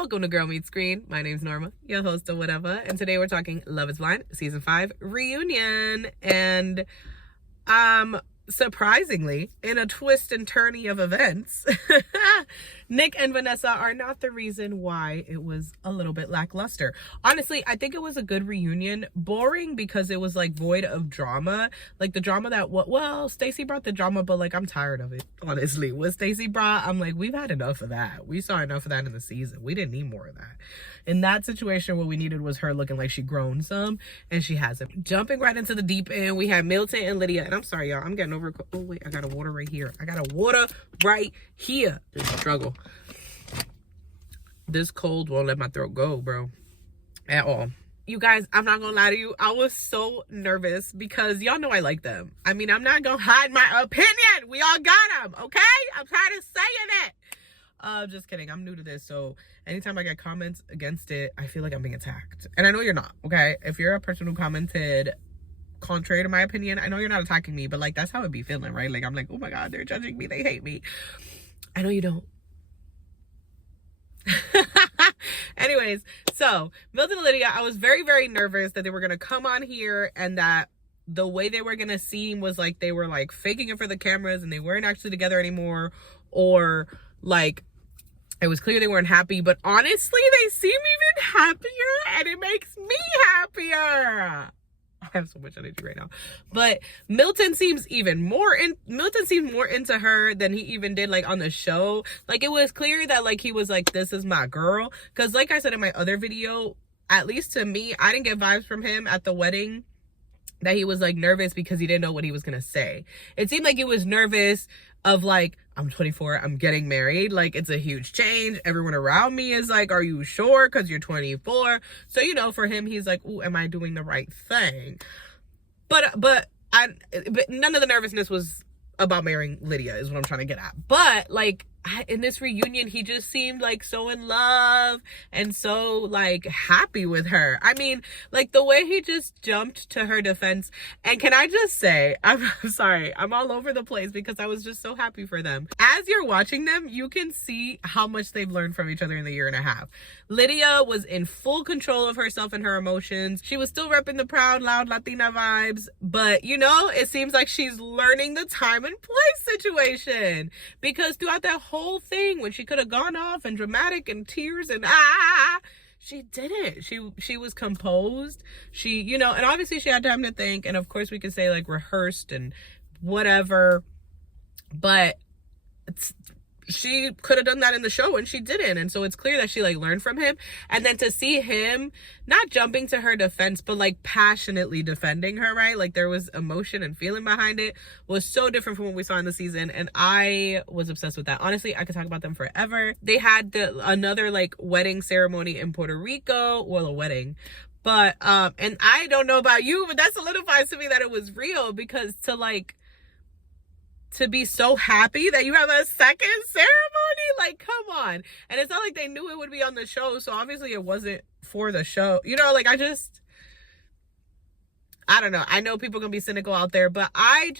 Welcome to Girl Meets Screen. My name's Norma, your host of whatever, and today we're talking Love is Blind Season 5 reunion. And surprisingly, in a twist and turny of events, Nick and Vanessa are not the reason why it was a little bit lackluster. Honestly, I think it was a good reunion. Boring because it was like void of drama. Like the drama that, well, Stacey brought the drama, but like I'm tired of it, honestly. What Stacey brought, I'm like, we've had enough of that. We saw enough of that in the season. We didn't need more of that. In that situation, what we needed was her looking like she grown some, and she hasn't. Jumping right into the deep end, we had Milton and Lydia, and I'm sorry, y'all, I'm getting over. Oh wait, I got a water right here. It's a struggle. This cold won't let my throat go, bro, at all. You guys, I'm not gonna lie to you, I was so nervous because y'all know I like them. I mean, I'm not gonna hide my opinion. We all got them, okay? I'm tired of saying it. Just kidding. I'm new to this, so anytime I get comments against it, I feel like I'm being attacked. And I know you're not, okay? If you're a person who commented contrary to my opinion, I know you're not attacking me, but like that's how it be feeling, right? Like I'm like, oh my god, they're judging me, they hate me. I know you don't. Anyways, so Milton and Lydia, I was very, very nervous that they were gonna come on here and that the way they were gonna seem was like they were like faking it for the cameras and they weren't actually together anymore, or like it was clear they weren't happy. But honestly, they seem even happier and it makes me happier. I have so much energy right now. But Milton seems more into her than he even did like on the show. Like it was clear that like he was like, this is my girl. Because like I said in my other video, at least to me, I didn't get vibes from him at the wedding that he was like nervous because he didn't know what he was gonna say. It seemed like he was nervous of like, I'm 24, I'm getting married, like it's a huge change. Everyone around me is like, are you sure? Because you're 24. So, you know, for him, he's like, ooh, am I doing the right thing? But none of the nervousness was about marrying Lydia is what I'm trying to get at. But like in this reunion, he just seemed like so in love and so like happy with her. I mean, like the way he just jumped to her defense. And can I just say, I'm sorry, I'm all over the place because I was just so happy for them. As you're watching them, you can see how much they've learned from each other in the year and a half. Lydia was in full control of herself and her emotions. She was still repping the proud, loud Latina vibes, but you know, it seems like she's learning the time and place situation, because throughout that whole thing when she could have gone off and dramatic and tears and she didn't. She was composed. She, you know, and obviously she had time to think, and of course we could say like rehearsed and whatever, but she could have done that in the show and she didn't. And so it's clear that she like learned from him. And then to see him not jumping to her defense, but like passionately defending her, right? Like there was emotion and feeling behind it, was so different from what we saw in the season. And I was obsessed with that. Honestly, I could talk about them forever. They had another like wedding ceremony in Puerto Rico. Well, a wedding. But, and I don't know about you, but that solidifies to me that it was real, because to be so happy that you have a second ceremony, like come on. And it's not like they knew it would be on the show, so obviously it wasn't for the show, you know. Like I don't know, I know people can be cynical out there, but I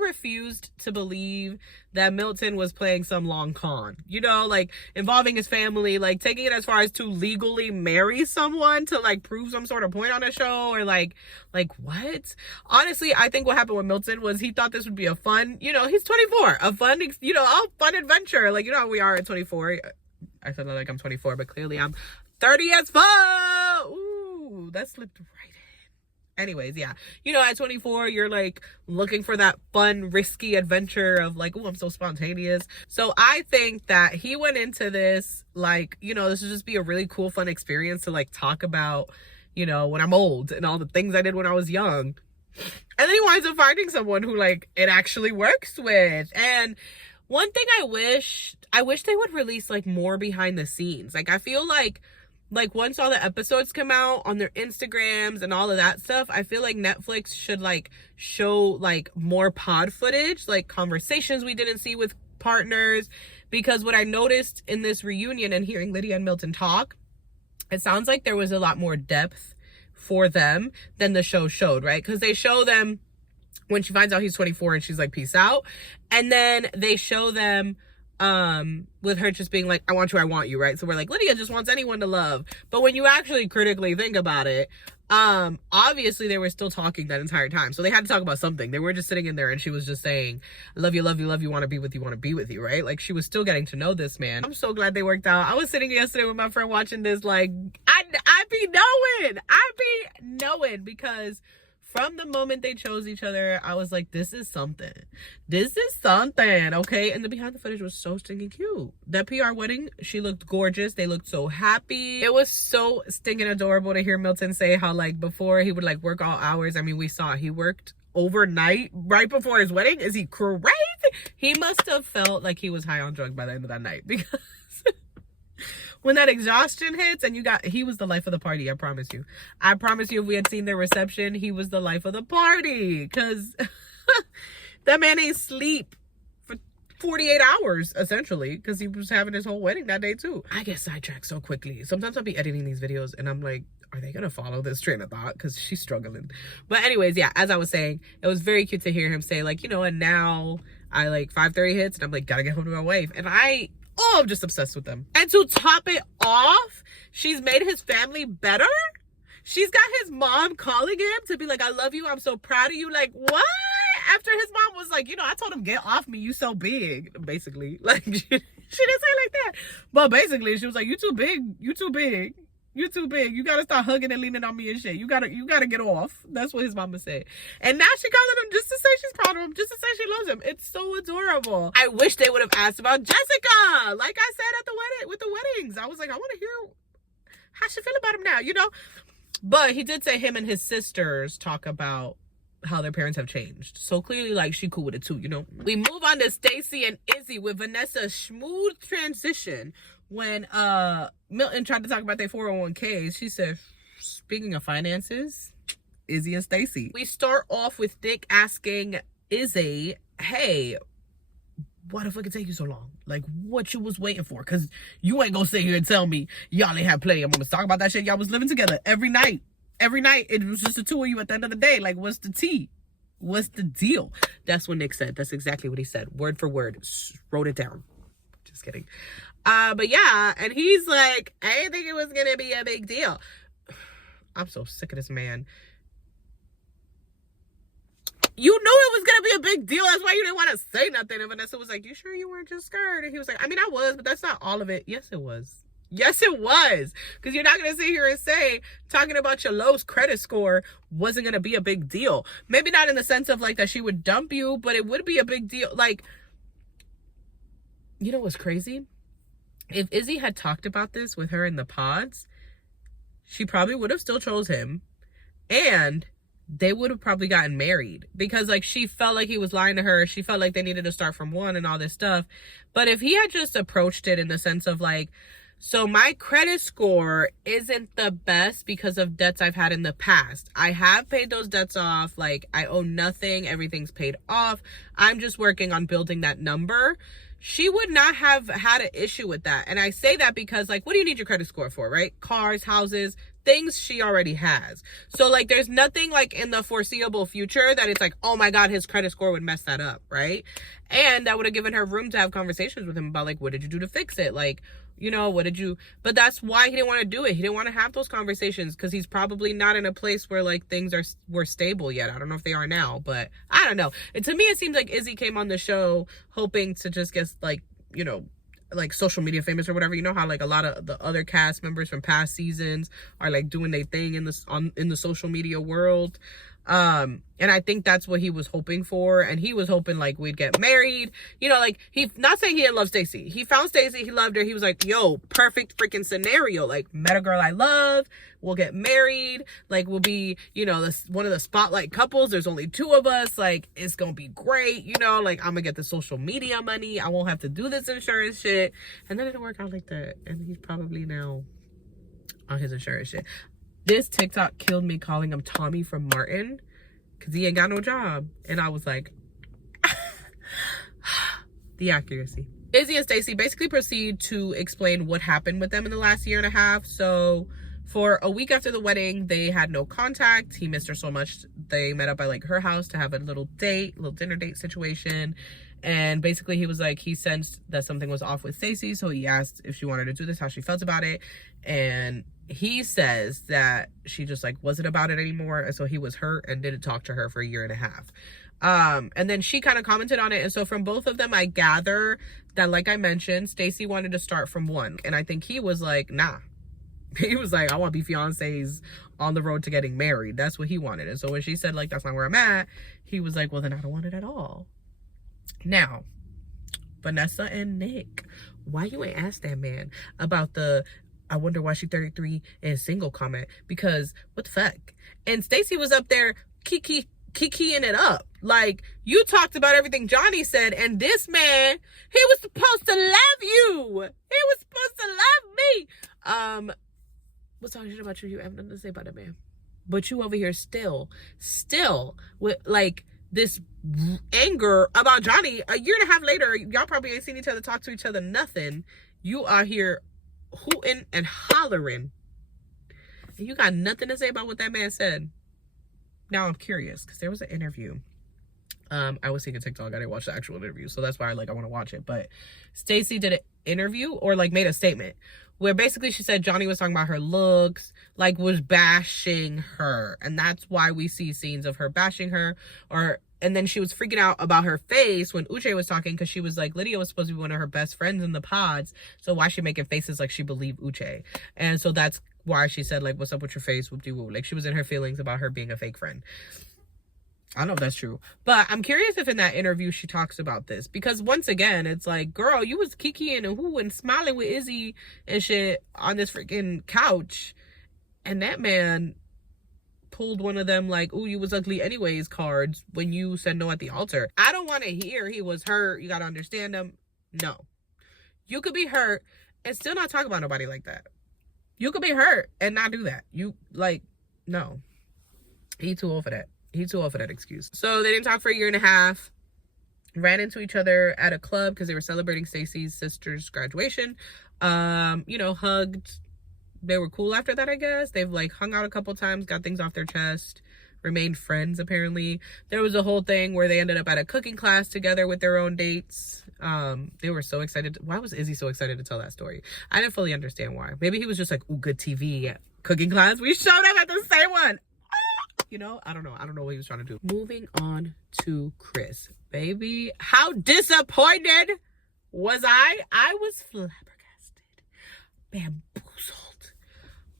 refused to believe that Milton was playing some long con, you know, like involving his family, like taking it as far as to legally marry someone to like prove some sort of point on a show, or like what? Honestly, I think what happened with Milton was he thought this would be a fun, you know, he's 24, a fun, you know, a fun adventure. Like, you know how we are at 24. I feel like I'm 24, but clearly I'm 30 as fuck. Ooh, that slipped right in. Anyways, yeah, you know, at 24, you're like looking for that fun, risky adventure of like, oh, I'm so spontaneous. So I think that he went into this like, you know, this would just be a really cool, fun experience to like talk about, you know, when I'm old and all the things I did when I was young. And then he winds up finding someone who like it actually works with. And one thing I wish they would release like more behind the scenes. Like I feel like once all the episodes come out on their Instagrams and all of that stuff, I feel like Netflix should like show like more pod footage, like conversations we didn't see with partners. Because what I noticed in this reunion and hearing Lydia and Milton talk, it sounds like there was a lot more depth for them than the show showed, right? Because they show them when she finds out he's 24 and she's like, peace out. And then they show them with her just being like, I want you, right? So we're like, Lydia just wants anyone to love. But when you actually critically think about it, obviously they were still talking that entire time. So they had to talk about something. They were just sitting in there and she was just saying, I love you, want to be with you, right? Like, she was still getting to know this man. I'm so glad they worked out. I was sitting yesterday with my friend watching this, like, I be knowing because from the moment they chose each other, I was like, this is something, okay? And the behind the footage was so stinking cute. That PR wedding, she looked gorgeous. They looked so happy. It was so stinking adorable to hear Milton say how, like, before he would, like, work all hours. I mean, we saw he worked overnight right before his wedding. Is he crazy? He must have felt like he was high on drugs by the end of that night, because when that exhaustion hits and he was the life of the party. I promise you, if we had seen their reception, he was the life of the party, because that man ain't sleep for 48 hours essentially, because he was having his whole wedding that day too. I get sidetracked so quickly. Sometimes I'll be editing these videos and I'm like, are they gonna follow this train of thought? Because she's struggling. But anyways, yeah, as I was saying, it was very cute to hear him say, like, and now I, like, 5:30 hits and I'm like, gotta get home to my wife. And I'm just obsessed with them. And to top it off, she's made his family better. She's got his mom calling him to be like, I love you, I'm so proud of you. Like, what? After his mom was like, I told him, get off me, you so big, basically. Like, she didn't say it like that, but basically she was like, you too big, you gotta start hugging and leaning on me and shit. You gotta get off. That's what his mama said. And now she calling him just to say she's proud of him, just to say she loves him. It's so adorable. I wish they would have asked about Jessica, like I said at the wedding, with the weddings. I was like, I want to hear how she feel about him now, But he did say him and his sisters talk about how their parents have changed. So clearly, like, she cool with it too, We move on to Stacey and Izzy with Vanessa's smooth transition. When Milton tried to talk about their 401ks, she said, speaking of finances, Izzy and Stacey. We start off with Nick asking Izzy, hey, why the fuck it take you so long? Like, what you was waiting for? Because you ain't gonna sit here and tell me y'all ain't have plenty of moments. Talk about that shit. Y'all was living together every night. It was just the two of you at the end of the day. Like, what's the tea? What's the deal? That's what Nick said. That's exactly what he said. Word for word. Wrote it down. Just kidding. But yeah, and he's like, I didn't think it was gonna be a big deal. I'm so sick of this man. You knew it was gonna be a big deal. That's why you didn't want to say nothing. And Vanessa was like, you sure you weren't just scared? And he was like, I mean, I was, but that's not all of it. Yes, it was. Because you're not gonna sit here and say talking about your low's credit score wasn't gonna be a big deal. Maybe not in the sense of like that she would dump you, but it would be a big deal. Like, you know what's crazy? If Izzy had talked about this with her in the pods, she probably would have still chose him, and they would have probably gotten married, because, like, she felt like he was lying to her. She felt like they needed to start from one and all this stuff. But if he had just approached it in the sense of like, so my credit score isn't the best because of debts I've had in the past. I have paid those debts off. Like, I owe nothing. Everything's paid off. I'm just working on building that number. She would not have had an issue with that. And I say that because, like, what do you need your credit score for, right? Cars, houses, things she already has. So, like, there's nothing, like, in the foreseeable future that it's like, oh my God, his credit score would mess that up, right? And that would have given her room to have conversations with him about, like, what did you do to fix it? Like, but that's why he didn't want to do it. He didn't want to have those conversations, because he's probably not in a place where, like, things were stable yet. I don't know if they are now, but I don't know. And to me, it seems like Izzy came on the show hoping to just get, like, like social media famous or whatever. You know how, like, a lot of the other cast members from past seasons are, like, doing their thing in the social media world. And I think that's what he was hoping for. And he was hoping, like, we'd get married. Like, he, not saying he didn't love Stacey. He found Stacey, he loved her. He was like, yo, perfect freaking scenario. Like, met a girl I love. We'll get married. Like, we'll be, one of the spotlight couples. There's only two of us. Like, it's gonna be great. Like, I'm gonna get the social media money. I won't have to do this insurance shit. And then it didn't work out like that. And he's probably now on his insurance shit. This TikTok killed me, calling him Tommy from Martin, because he ain't got no job. And I was like, the accuracy. Izzy and Stacey basically proceed to explain what happened with them in the last year and a half. So for a week after the wedding, they had no contact. He missed her so much. They met up by, like, her house to have a little dinner date situation. And basically he was like, he sensed that something was off with Stacey, so he asked if she wanted to do this, how she felt about it. And he says that she just like wasn't about it anymore, and so he was hurt and didn't talk to her for a year and a half. And then she kind of commented on it, and so from both of them I gather that, like I mentioned, Stacey wanted to start from one, and I think he was like, nah. He was like, I want to be fiancés on the road to getting married. That's what he wanted. And so when she said, like, that's not where I'm at, he was like, well, then I don't want it at all. Now, Vanessa and Nick, why you ain't asked that man about the I wonder why she 33 and single comment? Because what the fuck? And Stacey was up there kikiing it up. Like, you talked about everything Johnny said, and this man, he was supposed to love you. He was supposed to love me. What's all shit about you? You have nothing to say about that man. But you over here still with like this anger about Johnny. A year and a half later, y'all probably ain't seen each other, talk to each other, nothing. You are here hooting and hollering, and you got nothing to say about what that man said. Now I'm curious, because there was an interview. I was seeing a TikTok. I didn't watch the actual interview, so that's why I want to watch it. But Stacey did an interview, or like made a statement where basically she said Johnny was talking about her looks, like was bashing her, and that's why we see scenes of her bashing her. And then she was freaking out about her face when Uche was talking, because she was like, Lydia was supposed to be one of her best friends in the pods, so why is she making faces like she believed Uche? And so that's why she said, like, what's up with your face, whoop-de-woo. Like, she was in her feelings about her being a fake friend. I don't know if that's true, but I'm curious if in that interview she talks about this, because once again, it's like, girl, you was kikiing and smiling with Izzy and shit on this freaking couch, and that man pulled one of them like, ooh, you was ugly anyways cards when you said no at the altar. I don't want to hear he was hurt, you gotta understand him. No, you could be hurt and still not talk about nobody like that. You could be hurt and not do that. You, like, no, he too old for that. He's too old for that excuse. So they didn't talk for a year and a half. Ran into each other at a club because they were celebrating Stacey's sister's graduation. Hugged. They were cool after that, I guess. They've like hung out a couple times, got things off their chest, remained friends apparently. There was a whole thing where they ended up at a cooking class together with their own dates. They were so excited. Why was Izzy so excited to tell that story? I didn't fully understand why. Maybe he was just like, ooh, good TV cooking class. We showed up at the same one. I don't know. I don't know what he was trying to do. Moving on to Chris. Baby, how disappointed was I? I was flabbergasted. Bamboozled.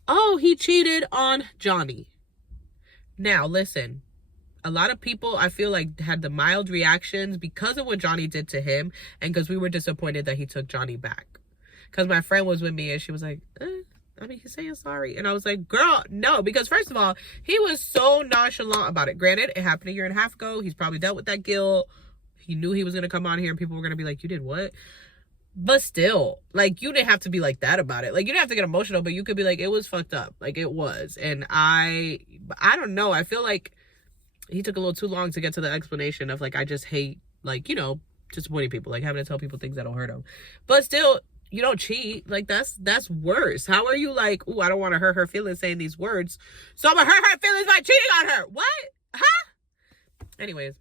Oh, he cheated on Johnny. Now, listen. A lot of people, I feel like, had the mild reactions because of what Johnny did to him, and because we were disappointed that he took Johnny back. Because my friend was with me, and she was like, he's saying sorry. And I was like, girl, no. Because first of all, he was so nonchalant about it. Granted, it happened a year and a half ago. He's probably dealt with that guilt. He knew he was going to come on here and people were going to be like, you did what? But still, like, you didn't have to be like that about it. Like, you didn't have to get emotional, but you could be like, it was fucked up. Like, it was. And I don't know. I feel like he took a little too long to get to the explanation of, like, I just hate, like, disappointing people. Like, having to tell people things that'll hurt them. But still, you don't cheat. Like, that's worse. How are you like, ooh, I don't want to hurt her feelings saying these words, so I'm gonna hurt her feelings by cheating on her? What? Huh? Anyways,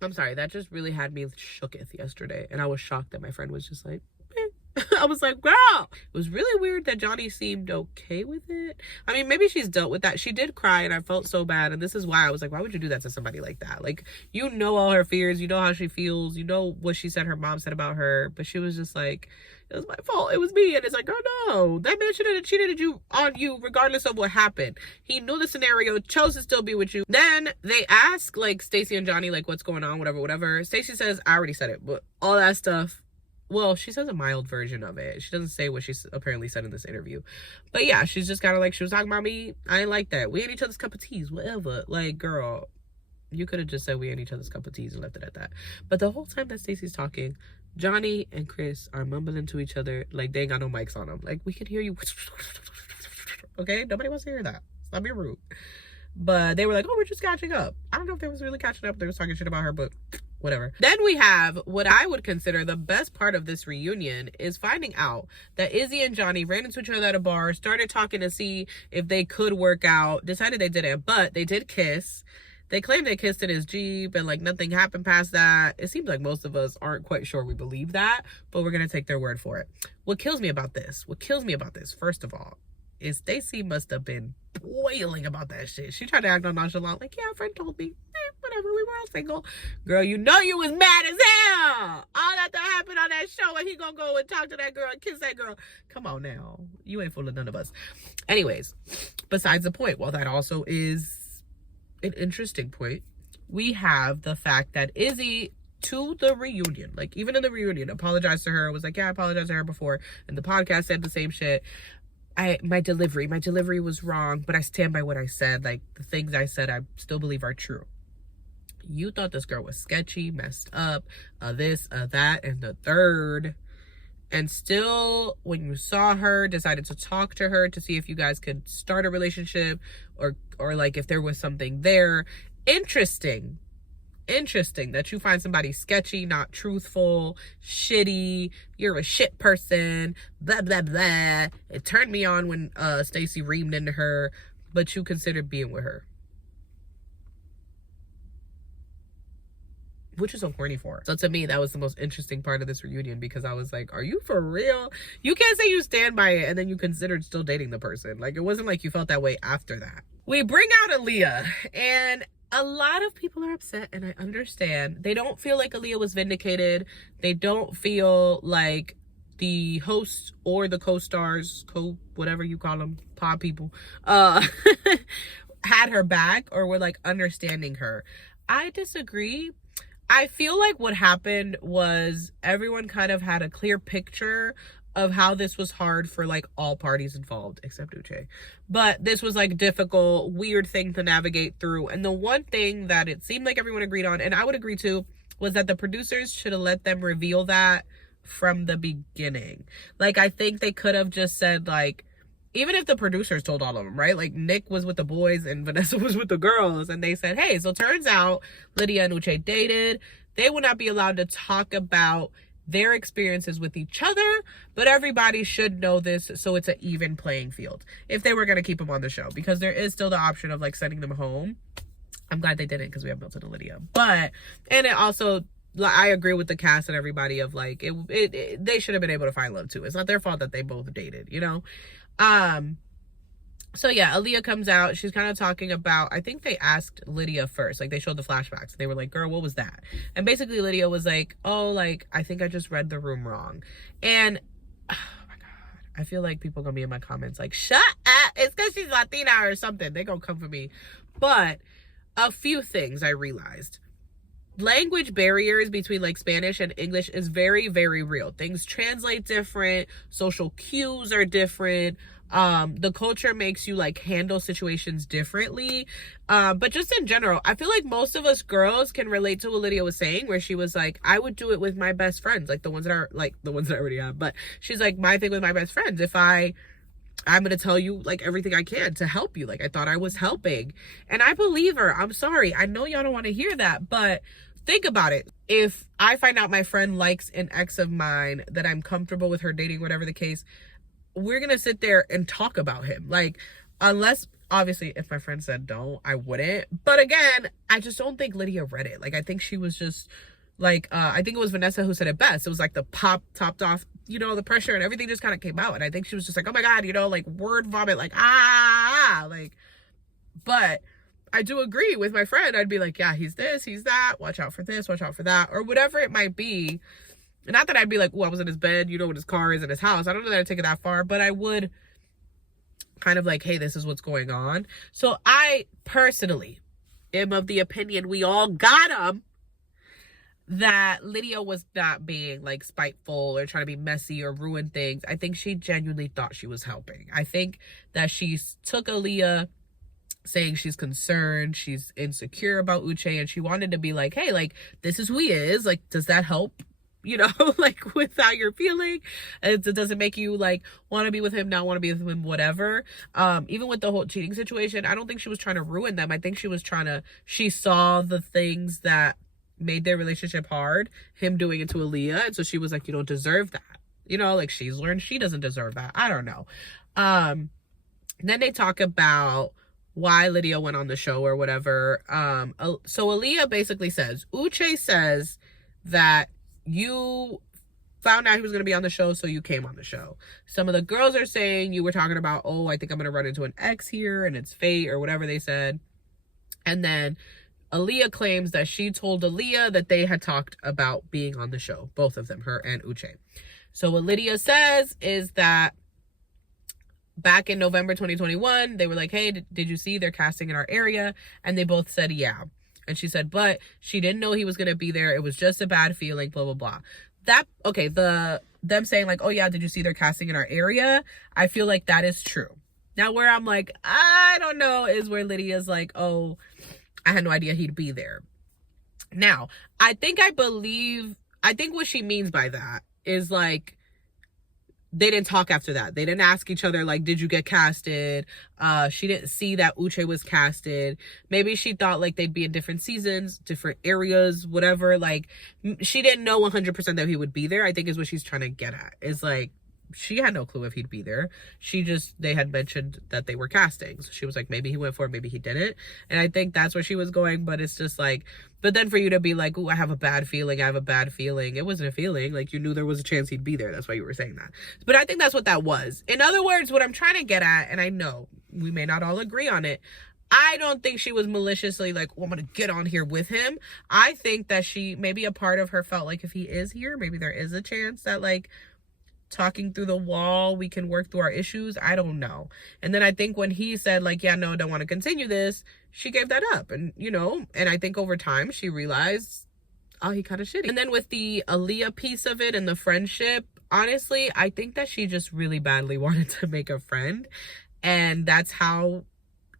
I'm sorry. That just really had me shooketh yesterday. And I was shocked that my friend was just like, eh. I was like, girl. It was really weird that Johnny seemed okay with it. I mean, maybe she's dealt with that. She did cry and I felt so bad. And this is why I was like, why would you do that to somebody like that? Like, you know all her fears. You know how she feels. You know what she said her mom said about her. But she was just like, it was my fault. It was me. And it's like, oh no, that man should have cheated on you regardless of what happened. He knew the scenario, chose to still be with you. Then they ask like Stacey and Johnny, like, what's going on, whatever. Stacey says, I already said it, but all that stuff. Well, she says a mild version of it. She doesn't say what she apparently said in this interview. But yeah, she's just kind of like, she was talking about me. I ain't like that. We ain't each other's cup of teas, whatever. Like, girl, you could have just said we ain't each other's cup of teas and left it at that. But the whole time that Stacey's talking, Johnny and Chris are mumbling to each other like they ain't got no mics on them. Like, we can hear you. Okay? Nobody wants to hear that. Stop being rude. But they were like, oh, we're just catching up. I don't know if they was really catching up. They was talking shit about her, but whatever. Then we have what I would consider the best part of this reunion is finding out that Izzy and Johnny ran into each other at a bar, started talking to see if they could work out, decided they didn't, but they did kiss. They claim they kissed in his Jeep and like nothing happened past that. It seems like most of us aren't quite sure we believe that, but we're gonna take their word for it. What kills me about this, first of all, is Stacey must have been boiling about that shit. She tried to act on nonchalant, like, yeah, a friend told me, whatever, we were all single. Girl, you know you was mad as hell. All that happened on that show, and he gonna go and talk to that girl and kiss that girl. Come on now, you ain't fooling none of us. Anyways, besides the point, well, that also is an interesting point. We have the fact that Izzy, to the reunion, like even in the reunion, apologized to her, was like, yeah, I apologized to her before, and the podcast said the same shit. My delivery was wrong, but I stand by what I said. Like, the things I said, I still believe are true. You thought this girl was sketchy, messed up, this, that, and the third. And still, when you saw her, decided to talk to her to see if you guys could start a relationship or like if there was something there. Interesting that you find somebody sketchy, not truthful, shitty, you're a shit person, blah blah blah. It turned me on when Stacey reamed into her, but you considered being with her. Which is so corny for. So to me, that was the most interesting part of this reunion, because I was like, are you for real? You can't say you stand by it and then you considered still dating the person. Like, it wasn't like you felt that way after that. We bring out Aaliyah, and a lot of people are upset, and I understand. They don't feel like Aaliyah was vindicated. They don't feel like the hosts or the co-stars, whatever you call them, pod people, had her back or were like understanding her. I disagree. I feel like what happened was everyone kind of had a clear picture of how this was hard for like all parties involved except Uche. But this was like difficult, weird thing to navigate through. And the one thing that it seemed like everyone agreed on, and I would agree too, was that the producers should have let them reveal that from the beginning. Like, I think they could have just said, like, even if the producers told all of them, right? Like, Nick was with the boys and Vanessa was with the girls, and they said, hey, so turns out Lydia and Uche dated. They would not be allowed to talk about their experiences with each other, but everybody should know this, so it's an even playing field if they were going to keep them on the show, because there is still the option of like sending them home. I'm glad they didn't, because we have Milton and Lydia. But, and it also, I agree with the cast and everybody of like, they should have been able to find love too. It's not their fault that they both dated, you know? So yeah, Aaliyah comes out. She's kind of talking about, I think they asked Lydia first. Like, they showed the flashbacks. They were like, girl, what was that? And basically Lydia was like, oh, like, I think I just read the room wrong. And, oh my God, I feel like people gonna be in my comments like, shut up. It's because she's Latina or something. They gonna come for me. But a few things I realized. Language barriers between like Spanish and English is very, very real. Things translate different. Social cues are different. The culture makes you like handle situations differently. But just in general, I feel like most of us girls can relate to what Lydia was saying, where she was like, I would do it with my best friends, like the ones that I already have. But she's like, my thing with my best friends, if I'm going to tell you like everything I can to help you. Like, I thought I was helping. And I believe her. I'm sorry. I know y'all don't want to hear that, but think about it. If I find out my friend likes an ex of mine that I'm comfortable with her dating, whatever the case, we're going to sit there and talk about him. Like, unless, obviously, if my friend said don't, I wouldn't. But again, I just don't think Lydia read it. Like, I think she was just like, I think it was Vanessa who said it best. It was like the pop topped off, you know, the pressure and everything just kind of came out. And I think she was just like, oh my God, you know, like word vomit, like, like, but I do agree with my friend. I'd be like, yeah, he's this, he's that. Watch out for this, watch out for that, or whatever it might be. Not that I'd be like, oh, I was in his bed, you know what his car is in his house. I don't know that I'd take it that far, but I would kind of like, hey, this is what's going on. So I personally am of the opinion we all got him, that Lydia was not being like spiteful or trying to be messy or ruin things. I think she genuinely thought she was helping. I think that she took Aaliyah saying she's concerned, she's insecure about Uche, and she wanted to be like, hey, like, this is who he is. Like, does that help? You know, like with how you're feeling? Does it make you like want to be with him, not want to be with him, whatever? Even with the whole cheating situation, I don't think she was trying to ruin them. I think she saw the things that made their relationship hard, him doing it to Aaliyah, and so she was like, you don't deserve that. You know, like, she's learned she doesn't deserve that. I don't know. Then they talk about why Lydia went on the show or whatever. So Aaliyah basically says, Uche says that you found out he was going to be on the show, so you came on the show. Some of the girls are saying you were talking about, oh, I think I'm going to run into an ex here and it's fate or whatever they said. And then Aaliyah claims that she told Aaliyah that they had talked about being on the show, both of them, her and Uche. So what Lydia says is that back in November 2021, they were like, hey, did you see they're casting in our area? And they both said, yeah. And she said, but she didn't know he was going to be there. It was just a bad feeling, blah, blah, blah. Them saying like, oh yeah, did you see they're casting in our area? I feel like that is true. Now where I'm like, I don't know, is where Lydia's like, oh, I had no idea he'd be there. Now, I think what she means by that is like, they didn't talk after that. They didn't ask each other, like, did you get casted? She didn't see that Uche was casted. Maybe she thought, like, they'd be in different seasons, different areas, whatever. Like, she didn't know 100% that he would be there, I think is what she's trying to get at. Is, like, she had no clue if he'd be there. They had mentioned that they were casting. So she was like, maybe he went for it, maybe he didn't. And I think that's where she was going. But it's just like, but then for you to be like, ooh, I have a bad feeling. It wasn't a feeling. Like, you knew there was a chance he'd be there. That's why you were saying that. But I think that's what that was. In other words, what I'm trying to get at, and I know we may not all agree on it, I don't think she was maliciously like, oh, I'm going to get on here with him. I think that maybe a part of her felt like if he is here, maybe there is a chance that, like, talking through the wall, we can work through our issues. I don't know. And then I think when he said like, yeah, no, I don't want to continue this, she gave that up. And, and I think over time she realized, oh, he kind of shitty. And then with the Aaliyah piece of it and the friendship, honestly, I think that she just really badly wanted to make a friend. And that's how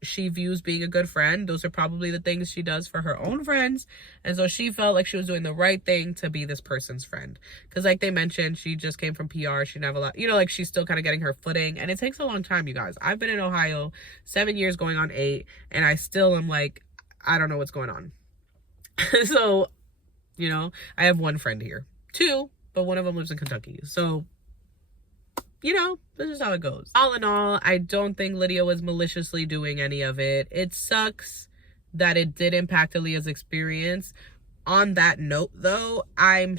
she views being a good friend. Those are probably the things she does for her own friends. And so she felt like she was doing the right thing to be this person's friend. Because like they mentioned, she just came from PR. She didn't have a lot, like she's still kind of getting her footing. And it takes a long time, you guys. I've been in Ohio 7 years going on 8. And I still am like, I don't know what's going on. So, I have one friend here. 2, but one of them lives in Kentucky. So, this is how it goes. All in all, I don't think Lydia was maliciously doing any of it. It sucks that it did impact Aaliyah's experience. On that note, though, I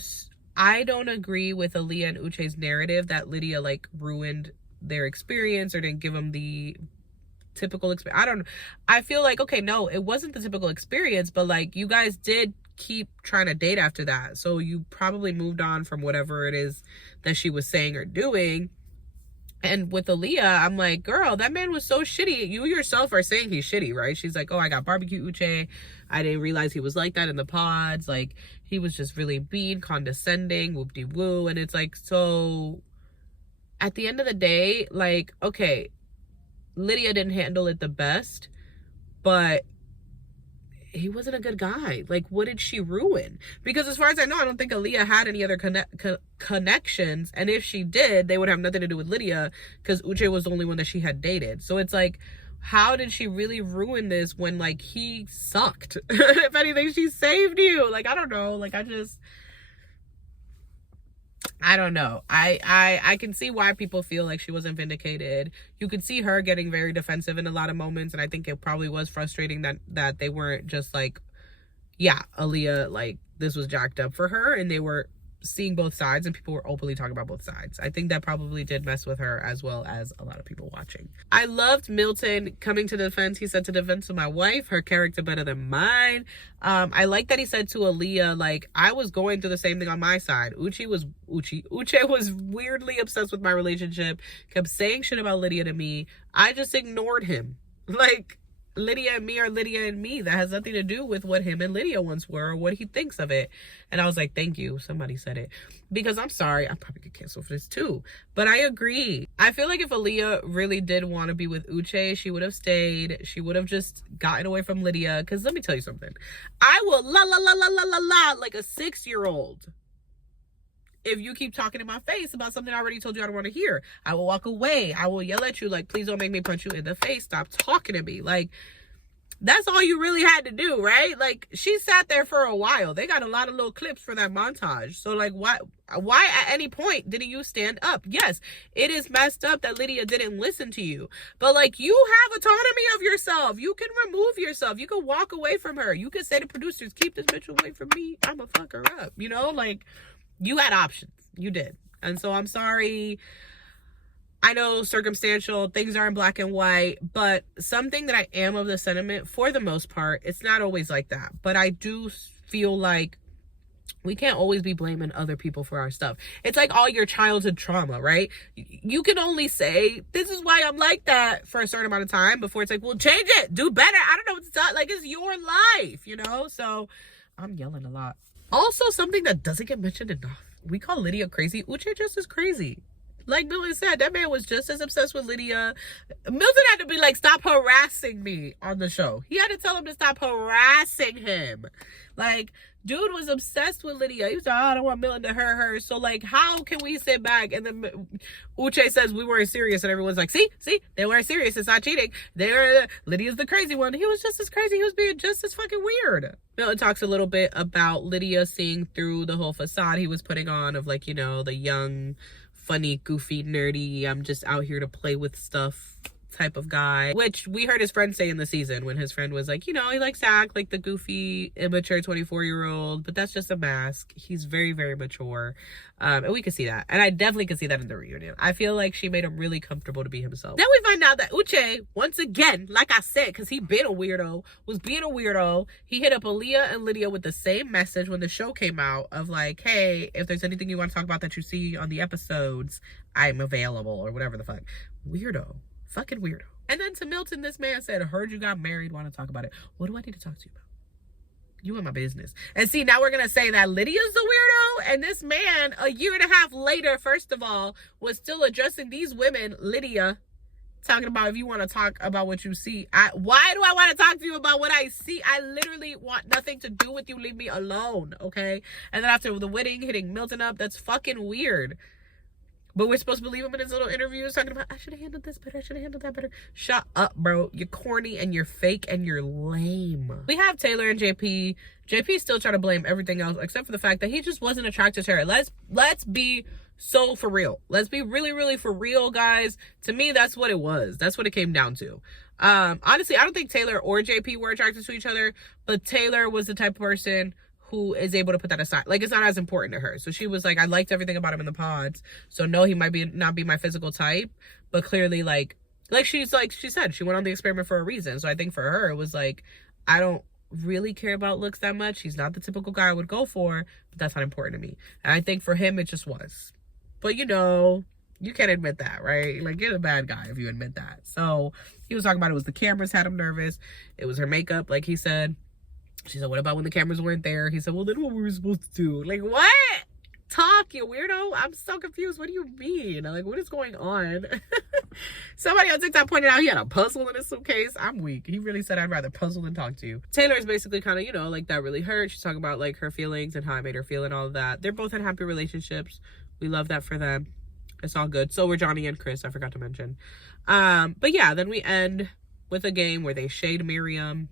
don't agree with Aaliyah and Uche's narrative that Lydia, like, ruined their experience or didn't give them the typical experience. I feel like, okay, no, it wasn't the typical experience, but, like, you guys did keep trying to date after that. So you probably moved on from whatever it is that she was saying or doing. And with Aaliyah, I'm like, girl, that man was so shitty. You yourself are saying he's shitty, right? She's like, oh, I got barbecue Uche. I didn't realize he was like that in the pods. Like, he was just really mean, condescending, whoop-de-woo. And it's like, so at the end of the day, like, okay, Lydia didn't handle it the best, but he wasn't a good guy. Like, what did she ruin? Because as far as I know, I don't think Aaliyah had any other connections. And if she did, they would have nothing to do with Lydia because Uche was the only one that she had dated. So it's like, how did she really ruin this when, like, he sucked? If anything, she saved you. Like, I don't know. Like, I don't know. I can see why people feel like she wasn't vindicated. You could see her getting very defensive in a lot of moments, and I think it probably was frustrating that they weren't just like, yeah, Aaliyah, like, this was jacked up for her, and they were seeing both sides, and people were openly talking about both sides. I think that probably did mess with her as well as a lot of people watching. I loved Milton coming to the defense. He said, to defense of my wife, her character better than mine. I like that he said to Aaliyah, like, I was going through the same thing on my side. Uche was weirdly obsessed with my relationship, kept saying shit about Lydia to me. I just ignored him. Like, Lydia and me are Lydia and me. That has nothing to do with what him and Lydia once were or what he thinks of it. And I was like, thank you. Somebody said it. Because I'm sorry, I probably get canceled for this too. But I agree. I feel like if Aaliyah really did want to be with Uche, she would have stayed. She would have just gotten away from Lydia. Because let me tell you something. I will la like a 6-year-old. If you keep talking in my face about something I already told you I don't want to hear, I will walk away. I will yell at you like, please don't make me punch you in the face. Stop talking to me. Like, That's all you really had to do, right? Like, she sat there for a while. They got a lot of little clips for that montage. So, like, why at any point didn't you stand up? Yes, it is messed up that Lydia didn't listen to you. But, like, you have autonomy of yourself. You can remove yourself. You can walk away from her. You can say to producers, keep this bitch away from me. I'ma fuck her up. You know, like, you had options. You did. And so I'm sorry. I know circumstantial, things are in black and white, but something that I am of the sentiment, for the most part, it's not always like that. But I do feel like we can't always be blaming other people for our stuff. It's like all your childhood trauma, right? You can only say, this is why I'm like that, for a certain amount of time before it's like, well, change it, do better. I don't know what to tell. Like, it's your life, you know? So I'm yelling a lot. Also, something that doesn't get mentioned enough. We call Lydia crazy. Uche just as crazy. Like Milton said, that man was just as obsessed with Lydia. Milton had to be like, stop harassing me on the show. He had to tell him to stop harassing him. Like, dude was obsessed with Lydia. He was like, oh, I don't want Milton to hurt her. So, like, how can we sit back? And then Uche says we weren't serious. And everyone's like, see, they weren't serious. It's not cheating. Lydia's the crazy one. He was just as crazy. He was being just as fucking weird. Milton talks a little bit about Lydia seeing through the whole facade he was putting on of, like, you know, the young, funny, goofy, nerdy, I'm just out here to play with stuff type of guy, which we heard his friend say in the season when his friend was like, you know, he likes to act like the goofy, immature 24-year-old, but that's just a mask. He's very, very mature. And we could see that. And I definitely could see that in the reunion. I feel like she made him really comfortable to be himself. Then we find out that Uche, once again, like I said, because he been a weirdo, was being a weirdo. He hit up Aaliyah and Lydia with the same message when the show came out of like, hey, if there's anything you want to talk about that you see on the episodes, I'm available, or whatever the fuck. Weirdo. Fucking weirdo. And then to Milton, this man said, heard you got married, want to talk about it. What do I need to talk to you about? You in my business. And see, now we're going to say that Lydia's the weirdo, and this man, a year and a half later, first of all, was still addressing these women, Lydia, talking about if you want to talk about what you see. Why do I want to talk to you about what I see? I literally want nothing to do with you. Leave me alone, okay? And then after the wedding, hitting Milton up, that's fucking weird. But we're supposed to believe him in his little interviews talking about, I should have handled this better, I should have handled that better. Shut up, bro. You're corny and you're fake and you're lame. We have Taylor and JP. JP still trying to blame everything else except for the fact that he just wasn't attracted to her. Let's be so for real. Let's be really, really for real, guys. To me, that's what it was. That's what it came down to. Honestly, I don't think Taylor or JP were attracted to each other, but Taylor was the type of person who is able to put that aside. Like, it's not as important to her. So she was like, I liked everything about him in the pods. So no, he might not be my physical type, but clearly like she said, she went on the experiment for a reason. So I think for her, it was like, I don't really care about looks that much. He's not the typical guy I would go for, but that's not important to me. And I think for him, it just was. But you know, you can't admit that, right? Like, you're a bad guy if you admit that. So he was talking about it was the cameras had him nervous. It was her makeup, like he said. She said, what about when the cameras weren't there? He said, well, then what were we supposed to do? Like, what? Talk, you weirdo. I'm so confused. What do you mean? Like, what is going on? Somebody on TikTok pointed out he had a puzzle in his suitcase. I'm weak. He really said, I'd rather puzzle than talk to you. Taylor is basically kind of, you know, like, that really hurt. She's talking about, like, her feelings and how I made her feel and all of that. They're both in happy relationships. We love that for them. It's all good. So were Johnny and Chris, I forgot to mention. But yeah, then we end with a game where they shade Miriam.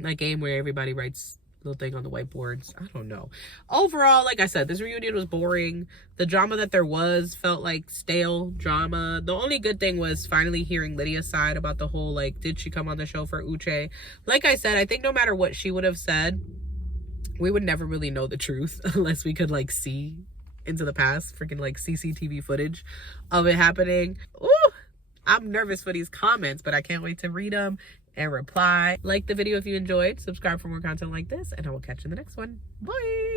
That game where everybody writes a little thing on the whiteboards. I don't know. Overall, like I said, this reunion was boring. The drama that there was felt like stale drama. The only good thing was finally hearing Lydia's side about the whole, like, did she come on the show for Uche? Like I said, I think no matter what she would have said, we would never really know the truth unless we could, like, see into the past. Freaking, like, CCTV footage of it happening. Ooh, I'm nervous for these comments, but I can't wait to read them and reply. Like the video if you enjoyed. Subscribe for more content like this, and I will catch you in the next one. Bye.